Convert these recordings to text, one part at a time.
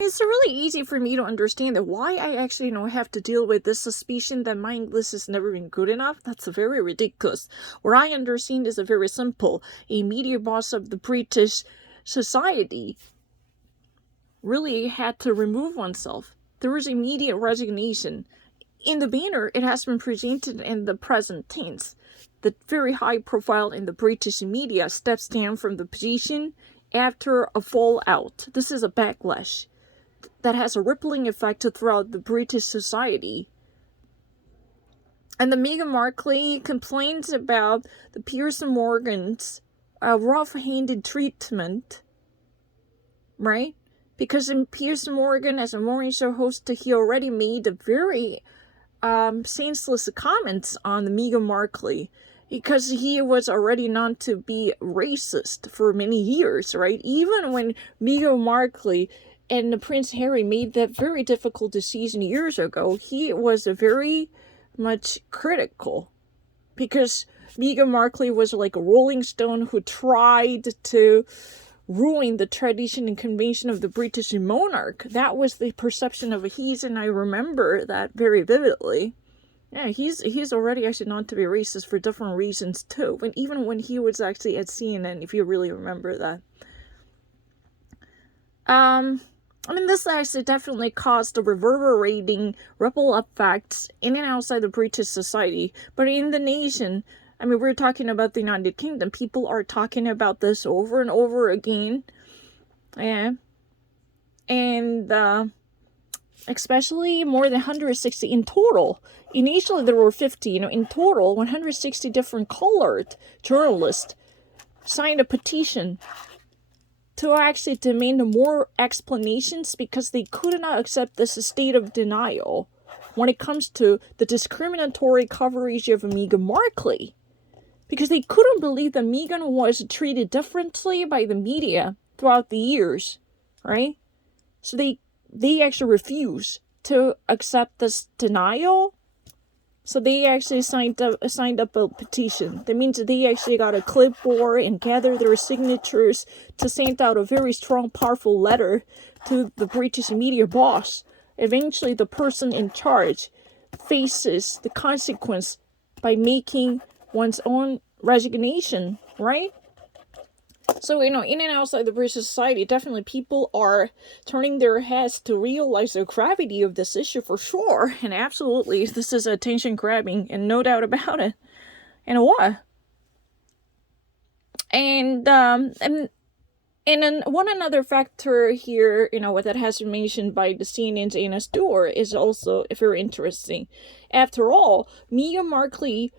It's really easy for me to understand that why I actually have to deal with this suspicion that my English has never been good enough. That's very ridiculous. What I understand is a very simple. A media boss of the British society really had to remove oneself. There was immediate resignation. In the banner, it has been presented in the present tense. The very high profile in the British media steps down from the position after a fallout. This is a backlash that has a rippling effect throughout the British society. And the Meghan Markle complains about the Piers Morgan's rough-handed treatment, right? Because in Piers Morgan, as a morning show host, he already made a very senseless comments on the Meghan Markle, because he was already known to be racist for many years, right? Even when Meghan Markle and Prince Harry made that very difficult decision years ago, he was very much critical, because Meghan Markle was like a Rolling Stone who tried to ruin the tradition and convention of the British monarch. That was the perception of his, and I remember that very vividly. Yeah, he's already actually known to be racist for different reasons too. Even when he was actually at CNN, if you really remember that. This actually definitely caused a reverberating ripple effects in and outside the British society, but in the nation, we're talking about the United Kingdom. People are talking about this over and over again. Yeah. And especially more than 160 in total. Initially, there were 50. In total, 160 different colored journalists signed a petition to actually demand more explanations, because they could not accept this state of denial when it comes to the discriminatory coverage of Meghan Markle. Because they couldn't believe that Meghan was treated differently by the media throughout the years, right? So they actually refused to accept this denial. So they actually signed up a petition. That means they actually got a clipboard and gathered their signatures to send out a very strong, powerful letter to the British media boss. Eventually, the person in charge faces the consequence by making one's own resignation, right? So, in and outside the British society, definitely people are turning their heads to realize the gravity of this issue for sure. And absolutely, this is attention grabbing, and no doubt about it. And what? And then one another factor here, that has been mentioned by the CNN's Anna Stewart, is also very interesting. After all, Meghan Markle,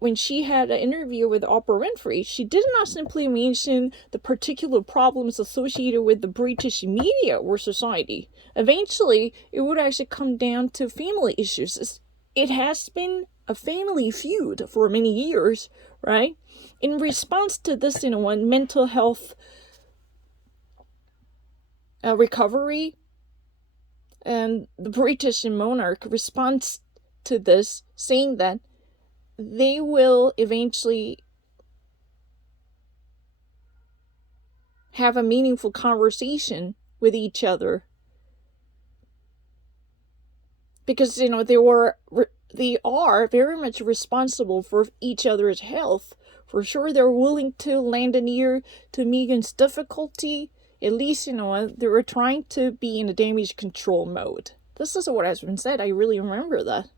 when she had an interview with Oprah Winfrey, she did not simply mention the particular problems associated with the British media or society. Eventually, it would actually come down to family issues. It has been a family feud for many years, right? In response to this, when mental health recovery, and the British monarch responds to this, saying that they will eventually have a meaningful conversation with each other, because they are very much responsible for each other's health. For sure, they're willing to lend an ear to Meghan's difficulty. At least, they were trying to be in a damage control mode. This is what has been said. I really remember that,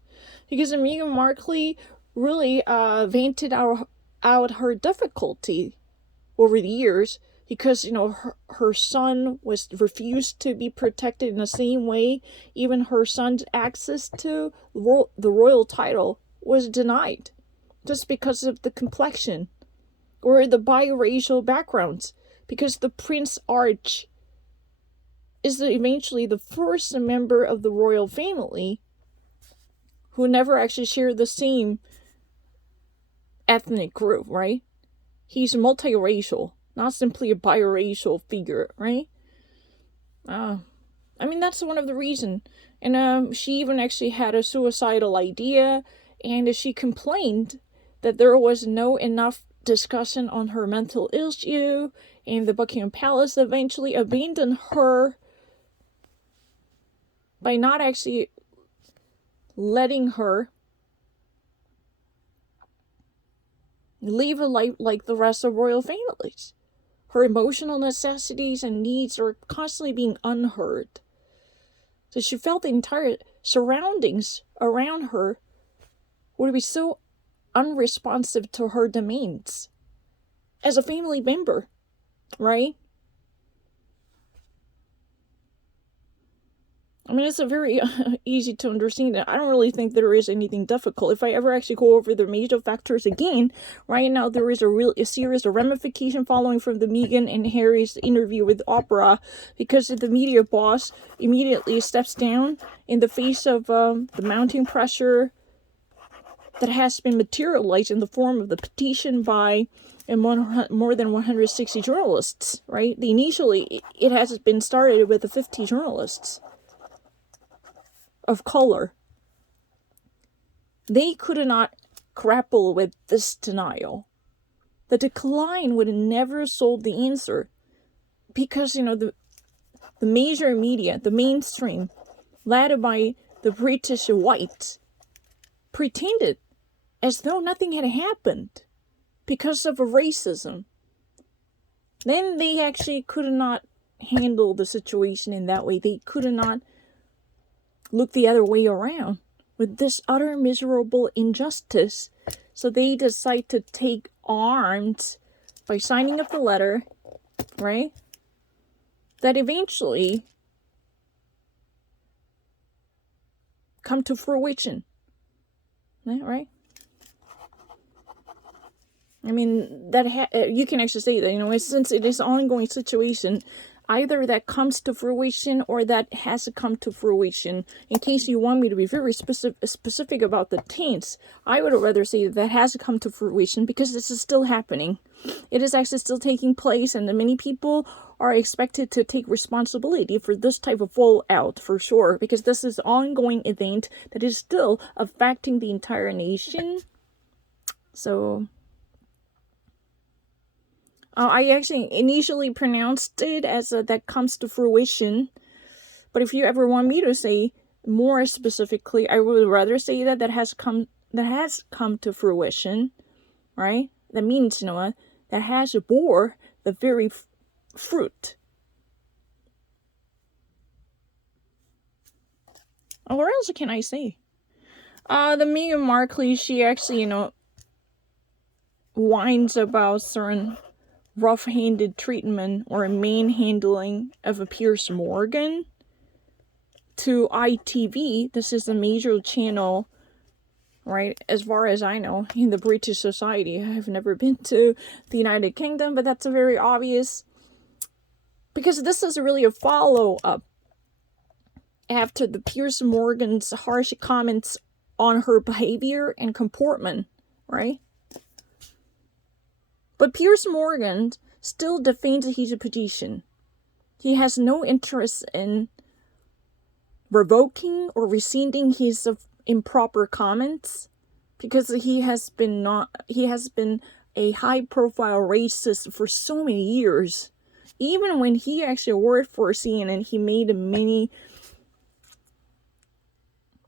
because Meghan Markle really vented out her difficulty over the years, because her son was refused to be protected in the same way. Even her son's access to the royal title was denied, just because of the complexion or the biracial backgrounds, because the Prince Arch is eventually the first member of the royal family who never actually shared the same ethnic group, right? He's multiracial, not simply a biracial figure, right? That's one of the reasons. And she even actually had a suicidal idea, and she complained that there was no enough discussion on her mental issue, in the Buckingham Palace eventually abandoned her by not actually letting her live a life like the rest of royal families. Her emotional necessities and needs are constantly being unheard. So she felt the entire surroundings around her would be so unresponsive to her demands as a family member, right? I mean, it's a very easy to understand. I don't really think there is anything difficult. If I ever actually go over the major factors again, right now there is a series of ramification following from the Meghan and Harry's interview with Oprah, because the media boss immediately steps down in the face of the mounting pressure that has been materialized in the form of the petition by more than 160 journalists, right? Initially, it has been started with the 50 journalists of color. They could not grapple with this denial. The decline would never solve the answer, because, the major media, the mainstream, led by the British whites, pretended as though nothing had happened because of racism. Then they actually could not handle the situation in that way. They could not look the other way around with this utter miserable injustice. So they decide to take arms by signing up the letter, right? That eventually come to fruition. Right? I mean, you can actually say that, since it is an ongoing situation, either that comes to fruition or that has come to fruition. In case you want me to be very specific about the tense, I would rather say that has come to fruition, because this is still happening. It is actually still taking place, and many people are expected to take responsibility for this type of fallout, for sure, because this is an ongoing event that is still affecting the entire nation. So I actually initially pronounced it as that comes to fruition. But if you ever want me to say more specifically, I would rather say that has come to fruition, right? That means, that has bore the very fruit. What else can I say? The Meghan Markle, she actually, whines about certain rough-handed treatment or manhandling of Piers Morgan to ITV. This is a major channel, right, as far as I know, in the British society. I have never been to the United Kingdom, but that's a very obvious, because this is really a follow-up after the Piers Morgan's harsh comments on her behavior and comportment, right? But Piers Morgan still defends his position. He has no interest in revoking or rescinding his improper comments, because he has been a high-profile racist for so many years. Even when he actually worked for CNN, he made many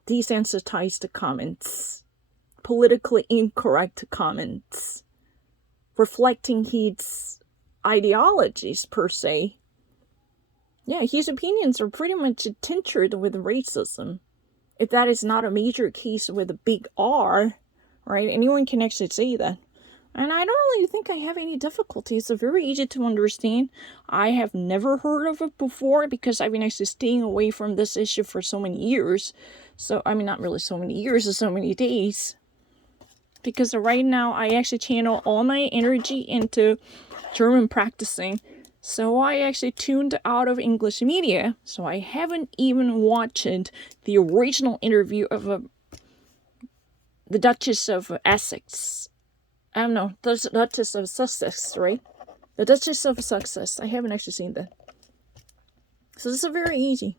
desensitized comments, politically incorrect comments, reflecting his ideologies, per se. Yeah, his opinions are pretty much tinctured with racism. If that is not a major case with a big R, right? Anyone can actually say that. And I don't really think I have any difficulties. It's very easy to understand. I have never heard of it before, because I've been actually staying away from this issue for so many years. So, I mean, not really so many years, or so many days. Because right now, I actually channel all my energy into German practicing. So I actually tuned out of English media. So I haven't even watched the original interview of the Duchess of Essex. No, the Duchess of Sussex, right? The Duchess of Sussex. I haven't actually seen that. So this is very easy.